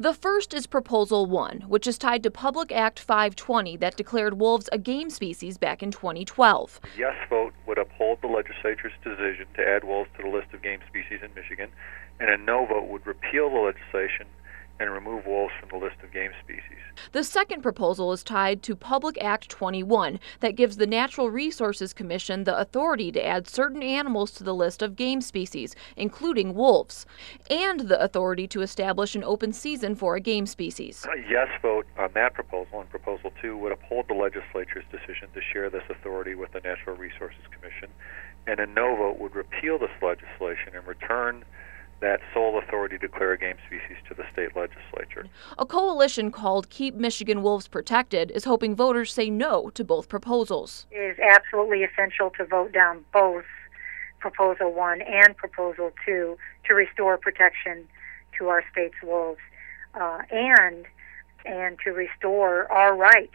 The first is Proposal 1, which is tied to Public Act 520 that declared wolves a game species back in 2012. A yes vote would uphold the legislature's decision to add wolves to the list of game species in Michigan, and a no vote would repeal the legislation and remove wolves from the list of game species. The second proposal is tied to Public Act 21 that gives the Natural Resources Commission the authority to add certain animals to the list of game species, including wolves, and the authority to establish an open season for a game species. A yes vote on that proposal, and Proposal 2, would uphold the legislature's decision to share this authority with the Natural Resources Commission, and a no vote would repeal this legislation and return that sole authority to declare a game species to the state legislature. A coalition called Keep Michigan Wolves Protected is hoping voters say no to both proposals. It is absolutely essential to vote down both Proposal 1 and Proposal 2 to restore protection to our state's wolves and to restore our right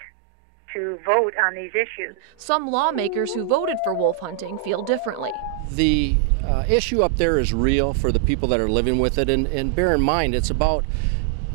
to vote on these issues. Some lawmakers who voted for wolf hunting feel differently. The issue up there is real for the people that are living with it, and bear in mind it's about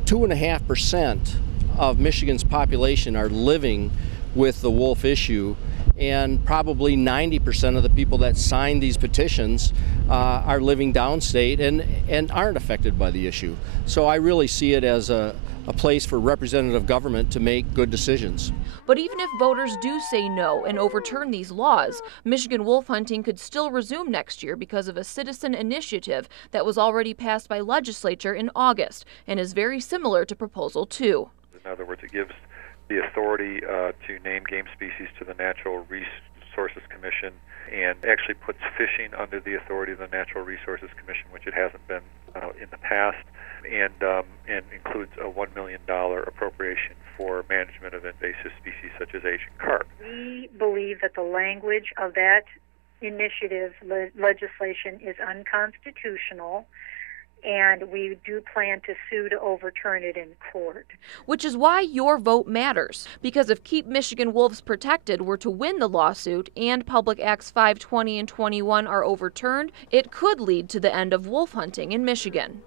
2.5% of Michigan's population are living with the wolf issue, and probably 90% of the people that signed these petitions are living downstate and aren't affected by the issue. So I really see it as a place for representative government to make good decisions. But even if voters do say no and overturn these laws, Michigan wolf hunting could still resume next year because of a citizen initiative that was already passed by legislature in August and is very similar to Proposal 2. In other words, it gives the authority to name game species to the Natural Resources Commission, and actually puts fishing under the authority of the Natural Resources Commission, which it hasn't been in the past, and includes a $1 million appropriation for management of invasive species such as Asian carp. We believe that the language of that initiative legislation is unconstitutional, and we do plan to sue to overturn it in court. Which is why your vote matters, because if Keep Michigan Wolves Protected were to win the lawsuit and Public Acts 520 and 21 are overturned, it could lead to the end of wolf hunting in Michigan.